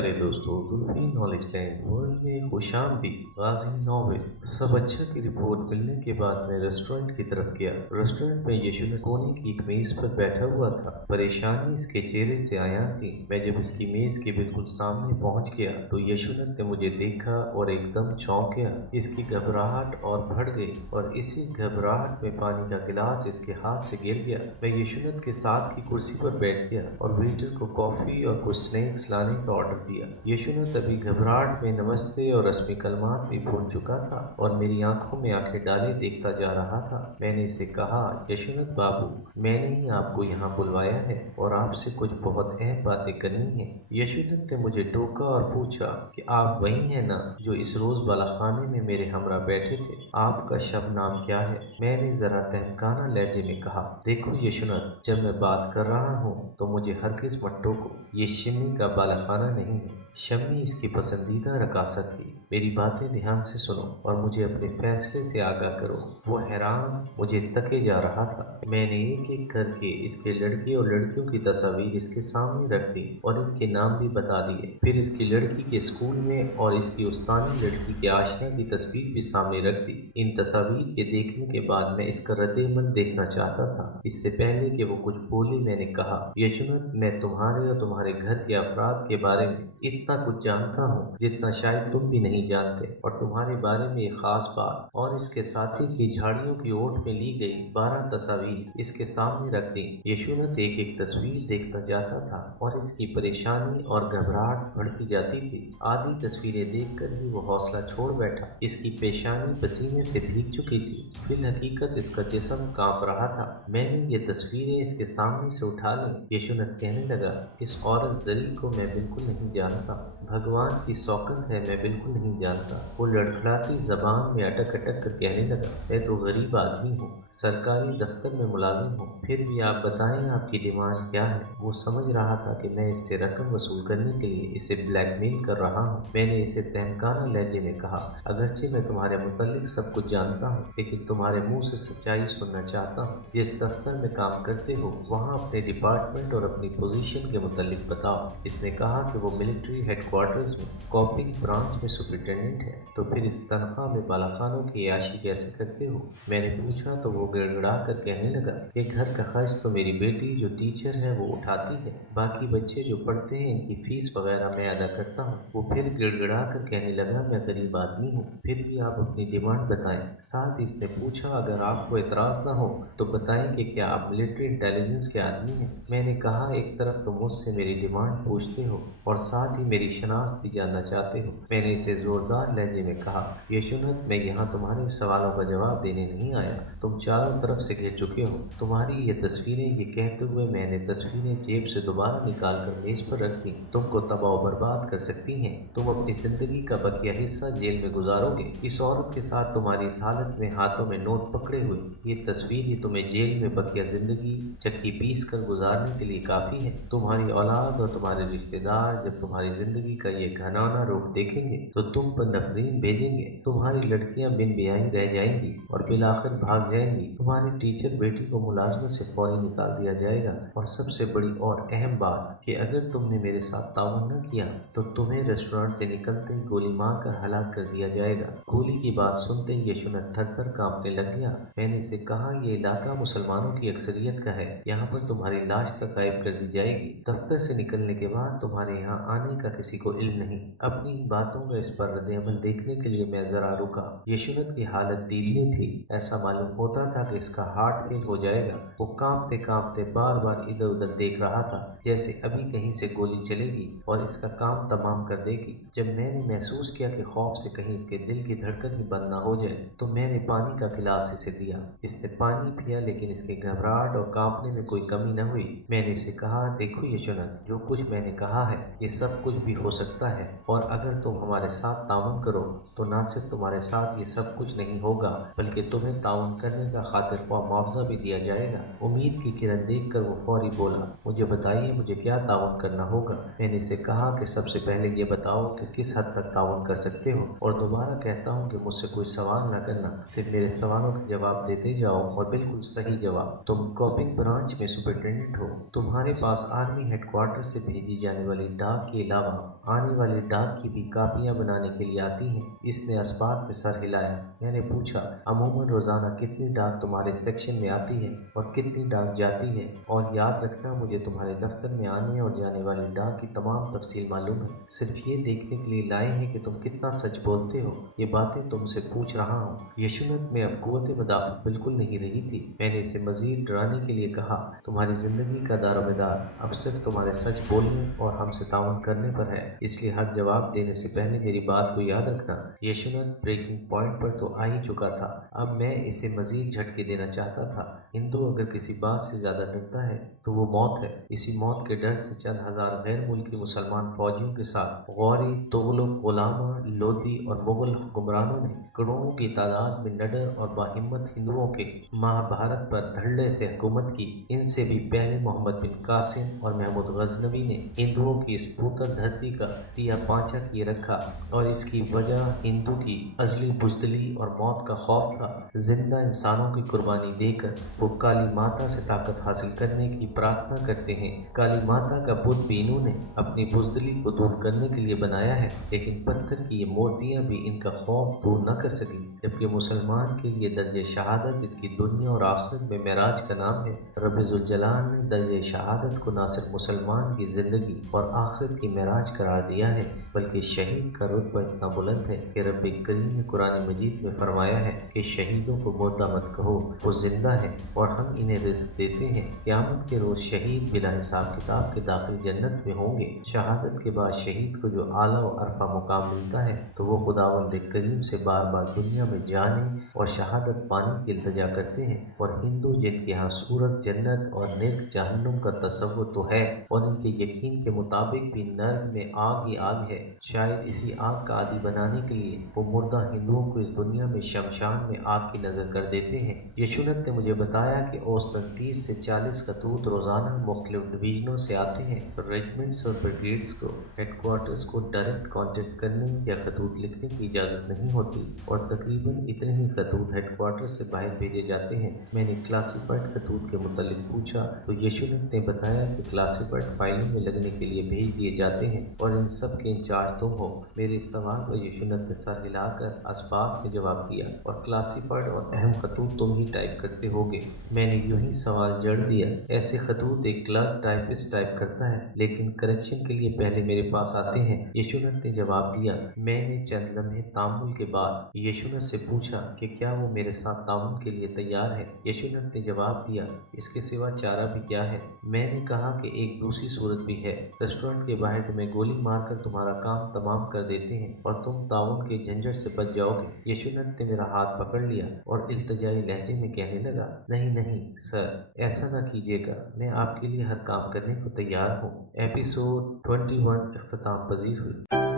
प्यारे दोस्तों, Zulfi knowledge land world में खुशामदीद। गाजी नॉवेल। सब अच्छा की रिपोर्ट मिलने के बाद मैं रेस्टोरेंट की तरफ गया। रेस्टोरेंट में यशु कोने की एक मेज पर बैठा हुआ था। परेशानी इसके चेहरे से आया थी। मैं जब इसकी मेज के बिल्कुल सामने पहुंच गया तो यशुनत ने मुझे देखा और एकदम चौंक गया। इसकी घबराहट और बढ़ गई और इसी घबराहट में पानी का गिलास इसके हाथ से गिर गया। मैं यशुनत के साथ की कुर्सी पर बैठ गया और वेटर को कॉफी और कुछ स्नैक्स लाने का ऑर्डर दिया। यशुनत अभी घबराहट में नमस्ते और रस्मी कलमात भी भूल चुका था और मेरी आंखों में आंखें डाले देखता जा रहा था। मैंने इसे कहा, यशुनत बाबू, मैंने ही आपको यहाँ बुलवाया है और आपसे कुछ बहुत अहम बातें करनी है। यशुनत ने मुझे टोका और पूछा कि आप वही हैं ना जो इस रोज बाला खाने में मेरे हमरा बैठे थे? आपका शब नाम क्या है? मैंने जरा तहमकाना लहजे में कहा, देखो यशुनत, जब मैं बात कर रहा हूँ तो मुझे हरगिज मत टोको। ये शिम्मी का बालाखाना नहीं है। शम्मी इसकी पसंदीदा रकासा थी। मेरी बातें ध्यान से सुनो और मुझे अपने फैसले से आगाह करो। वो हैरान मुझे तके जा रहा था। मैंने एक एक करके इसके लड़के और लड़कियों की तस्वीर इसके सामने रख दी और इनके नाम भी बता दिए। फिर इसकी लड़की के स्कूल में और इसकी उस्तानी लड़की के आशना की तस्वीर भी सामने रख दी। इन तस्वीर के देखने के बाद मैं इसका रद्द-ए-अमल देखना चाहता था। इससे पहले कि वो कुछ बोले मैंने कहा, यशुनत, मैं तुम्हारे और तुम्हारे घर के अफराद के बारे में इतना कुछ जानता हूँ जितना शायद तुम भी नहीं जानते, और तुम्हारे बारे में एक खास बात। और इसके साथी की झाड़ियों की ओट में ली गई 12 तस्वीर इसके सामने रख दी। यशुनत एक एक तस्वीर देखता जाता था और इसकी परेशानी और घबराहट बढ़ती जाती थी। आधी तस्वीरें देखकर ही वो हौसला छोड़ बैठा। इसकी पेशानी पसीने से भीग चुकी थी। फिर हकीकत इसका जिस्म कांप रहा था। मैंने ये तस्वीरें इसके सामने से उठा ली। यशुनत कहने लगा, इस औरत जरी को मैं बिल्कुल नहीं जानता। भगवान की सौगंध है, मैं बिल्कुल नहीं जानता। वो लड़खड़ाती जबान में अटक अटक कर कहने लगा, मैं तो गरीब आदमी हूँ, सरकारी दफ्तर में मुलाजिम हूँ। फिर भी आप बताएं आपकी डिमांड क्या है? वो समझ रहा था कि मैं इससे रकम वसूल करने के लिए इसे ब्लैकमेल कर रहा हूँ। मैंने इसे तहमकाना लहजे में कहा, अगरचे मैं तुम्हारे मुतालिक सब कुछ जानता हूँ, लेकिन तुम्हारे मुंह से सच्चाई सुनना चाहता हूँ। जिस दफ्तर में काम करते हो वहाँ अपने डिपार्टमेंट और अपनी पोजीशन के मुतालिक बताओ। इसने कहा कि वो मिलिट्री हेडक्वार्टर्स में कॉपिंग ब्रांच में सुपरिटेंडेंट है। तो फिर इस तनख्वाह में बालाखानों की याशी कैसे करते हो? मैंने पूछा तो वो गिड़गिड़ा कर कहने लगा कि घर का खर्च तो मेरी बेटी जो टीचर है वो उठाती है, बाकी बच्चे जो पढ़ते हैं इनकी फीस वगैरह मैं अदा करता हूँ। वो फिर गिड़गिड़ा कर कहने लगा, मैं गरीब आदमी हूँ, फिर भी आप अपनी डिमांड बताएं। साथ ही इसने पूछा, अगर आपको एतराज ना हो तो बताएं कि क्या आप मिलिट्री इंटेलिजेंस के आदमी हैं? मैंने कहा, एक तरफ तो मुझसे मेरी डिमांड पूछते हो और साथ ही मेरी शनाख्त भी जानना चाहते हो। मैंने इसे जोरदार लहजे में कहा, यशुनत, मैं यहाँ तुम्हारे सवालों का जवाब देने नहीं आया। तुम चारों तरफ से घिर चुके हो। तुम्हारी ये तस्वीरें, ये कहते हुए मैंने तस्वीरें जेब से दोबारा निकाल कर मेज पर रख दी, तुमको तबाह बर्बाद कर सकती हैं। तुम अपनी जिंदगी का बकिया हिस्सा जेल में गुजारोगे। इस औरत के साथ तुम्हारी इस हालत में हाथों में नोट पकड़े हुए ये तस्वीर ही तुम्हें जेल में बकिया जिंदगी चक्की पीस कर गुजारने के लिए काफी है। तुम्हारी औलाद और तुम्हारे रिश्तेदार जब तुम्हारी जिंदगी का ये घनौना रूप देखेंगे तो तुम पर नफरीन भेजेंगे। तुम्हारी लड़कियां बिन ब्याही रह जाएंगी और बिलाखिर भाग जाएंगी। तुम्हारी टीचर बेटी को मुलाजमत से फौरी निकाल दिया जाएगा। और सबसे बड़ी और अहम बात कि अगर तुमने मेरे साथ ताउन न किया तो तुम्हें रेस्टोरेंट से निकलते ही गोली मार कर हलाक कर दिया जाएगा। गोली की बात सुनते ही यशुनत थर-थर कांपने लग गया। मैंने इसे कहा, ये इलाका मुसलमानों की अक्सरियत का है, यहाँ पर तुम्हारी लाश तक गायब कर दी जाएगी। दफ्तर से निकलने के बाद तुम्हारे यहाँ आने का किसी को इल्म नहीं। अपनी इन बातों का इस पर रद्द-ए-अमल देखने के लिए मैं जरा रुका। यशुनत की हालत दीदनी थी। ऐसा मालूम होता था कि इसका हार्ट फेल हो जाएगा। वो कांपते कांपते बार बार इधर उधर देख रहा था, जैसे अभी कहीं से गोली चलेगी और इसका काम तमाम कर देगी। जब मैंने महसूस किया कि खौफ से कहीं इसके दिल की धड़कन ही बंद ना हो जाए तो मैंने पानी का गिलास इसे दिया। इसने पानी पिया, लेकिन इसके घबराहट और कांपने में कोई कमी न हुई। मैंने इसे कहा, देखो यशुनत, जो कुछ मैंने कहा है ये सब कुछ भी हो सकता है, और अगर तुम हमारे साथ ताउन करो तो न सिर्फ तुम्हारे साथ ये सब कुछ नहीं होगा बल्कि तुम्हें ताउन करने का खातिर मुआवजा भी दिया जाएगा। उम्मीद की किरण देख कर वो फौरी बोला, मुझे बताइए मुझे क्या ताउन करना होगा? मैंने इसे कहा कि सबसे पहले ये बताओ कि किस हद तक ताउन कर सकते हो, और दोबारा कहता हूँ कि मुझसे कोई सवाल न करना, सिर्फ मेरे सवालों के जवाब देते जाओ और बिल्कुल सही जवाब। तुम कॉपिंग ब्रांच में सुपरिटेंडेंट हो। तुम्हारे पास आर्मी हेडक्वार्टर से भेजी जाने वाली डाक के अलावा آنے والی ڈاک کی بھی کاپیاں بنانے کے لیے آتی ہیں؟ اس نے اسباق میں سر ہلایا۔ میں نے پوچھا، عموماً روزانہ کتنی ڈاک تمہارے سیکشن میں آتی ہے اور کتنی ڈاک جاتی ہے؟ اور یاد رکھنا، مجھے تمہارے دفتر میں آنے اور جانے والی ڈاک کی تمام تفصیل معلوم ہے۔ صرف یہ دیکھنے کے لیے لائے ہیں کہ تم کتنا سچ بولتے ہو۔ یہ باتیں تم سے پوچھ رہا ہوں۔ یشونت میں اب قوت مدافعت بالکل نہیں رہی تھی۔ میں نے اسے مزید ڈرانے کے لیے کہا، تمہاری زندگی کا دار و مدار اب صرف تمہارے سچ بولنے اور ہم سے تعاون کرنے پر ہے، اس لیے ہر جواب دینے سے پہلے میری بات کو یاد رکھنا۔ یشونت بریکنگ پوائنٹ پر تو آ ہی چکا تھا، اب میں اسے مزید جھٹکے دینا چاہتا تھا۔ ہندو اگر کسی بات سے زیادہ ڈرتا ہے تو وہ موت ہے۔ اسی موت کے ڈر سے چند ہزار غیر ملکی مسلمان فوجیوں کے ساتھ غوری، تغلق، غلامہ، لودھی اور مغل حکمرانوں نے کروڑوں کی تعداد میں نڈر اور باہمت ہندوؤں کے مہابھارت پر دھڑلے سے حکومت کی۔ ان سے بھی پہلے محمد بن قاسم اور محمود غزنوی نے ہندوؤں کی اس بھوتر دھرتی کا تیا پانچا کیے رکھا، اور اس کی وجہ ہندو کی ازلی بزدلی اور موت کا خوف تھا۔ زندہ انسانوں کی قربانی دے کر وہ کالی ماتا سے طاقت حاصل کرنے کی پرارتھنا کرتے ہیں۔ کالی ماتا کا بت بھی انہوں نے اپنی بزدلی کو دور کرنے کے لیے بنایا ہے، لیکن پتھر کی یہ مورتیاں بھی ان کا خوف دور نہ کر سکی، جبکہ مسلمان کے لیے درجہ شہادت اس کی دنیا اور آخرت میں معراج کا نام ہے۔ رب ذوالجلال نے درجہ شہادت کو نہ صرف مسلمان کی زندگی اور آخرت کی معراج قرار دیا ہے، بلکہ شہید کا رتبہ اتنا بلند ہے کہ رب کریم نے قرآن مجید میں فرمایا ہے کہ شہیدوں کو مردہ مت کہو، وہ زندہ ہیں اور ہم انہیں رزق دیتے ہیں۔ قیامت کے روز شہید بلا حساب کتاب کے داخل جنت میں ہوں گے۔ شہادت کے بعد شہید کو جو اعلیٰ و عرفہ مقام ملتا ہے تو وہ خداوند کریم سے بار بار دنیا میں جانے اور شہادت پانے کی التجا کرتے ہیں۔ اور ہندو جن کے ہاں سورگ جنت اور نرک جہنم کا تصور تو ہے، اور ان کے یقین کے مطابق بھی نرک میں آگ ہی آگ ہے، شاید اسی آگ کا عادی بنانے کے لیے وہ مردہ ہندوؤں کو اس دنیا میں شمشان میں آگ کی نظر کر دیتے ہیں۔ یشونت نے مجھے بتایا کہ اوسطاً 30 سے 40 خطوط روزانہ مختلف ڈویژنوں سے آتے ہیں۔ ریجمنٹس اور بریگیڈز کو ہیڈ کوارٹرز کو ڈائریکٹ کانٹیکٹ کرنے یا خطوط لکھنے کی اجازت نہیں ہوتی، اور تقریباً اتنے ہی خطوط ہیڈ کوارٹرز سے باہر بھیجے جاتے ہیں۔ میں نے کلاسیفائڈ خطوط کے متعلق پوچھا تو یشونت نے بتایا کہ کلاسیفائڈ فائلوں میں لگنے کے لیے بھیج دیے جاتے ہیں، اور ان سب کے انچارج تم ہو۔ میرے اس سوال پر یشونت نے سر ہلا کر اسباق میں جواب دیا، اور کلاسیفائڈ اور اہم خطوط تم ہی ٹائپ کرتے ہوگے۔ میں نے یوں ہی سوال جڑ دیا، ایسے خطوط ایک کلرک ٹائپسٹ ٹائپ کرتا ہے، لیکن کریکشن کے لیے پہلے میرے پاس آتے ہیں۔ یشونت نے جواب دیا۔ میں نے چند لمحے تامل کے بعد یشونت سے پوچھا کہ کیا وہ میرے ساتھ تعاون کے لیے تیار ہے۔ یشونت نے جواب دیا، اس کے سوا چارہ بھی کیا ہے؟ میں نے کہا کہ ایک دوسری صورت بھی ہے، ریسٹورنٹ کے باہر تمہیں گولی مار کر تمہارا کام تمام کر دیتے ہیں اور تم تعاون کے جھنجٹ سے بچ جاؤ گے۔ یشونت نے میرا ہاتھ پکڑ لیا اور التجائی لہجے میں کہنے لگا، نہیں نہیں سر، ایسا نہ کیجیے گا، میں آپ کے لیے ہر کام کرنے کو تیار ہوں۔ ایپیسوڈ 21 اختتام پذیر ہوئی۔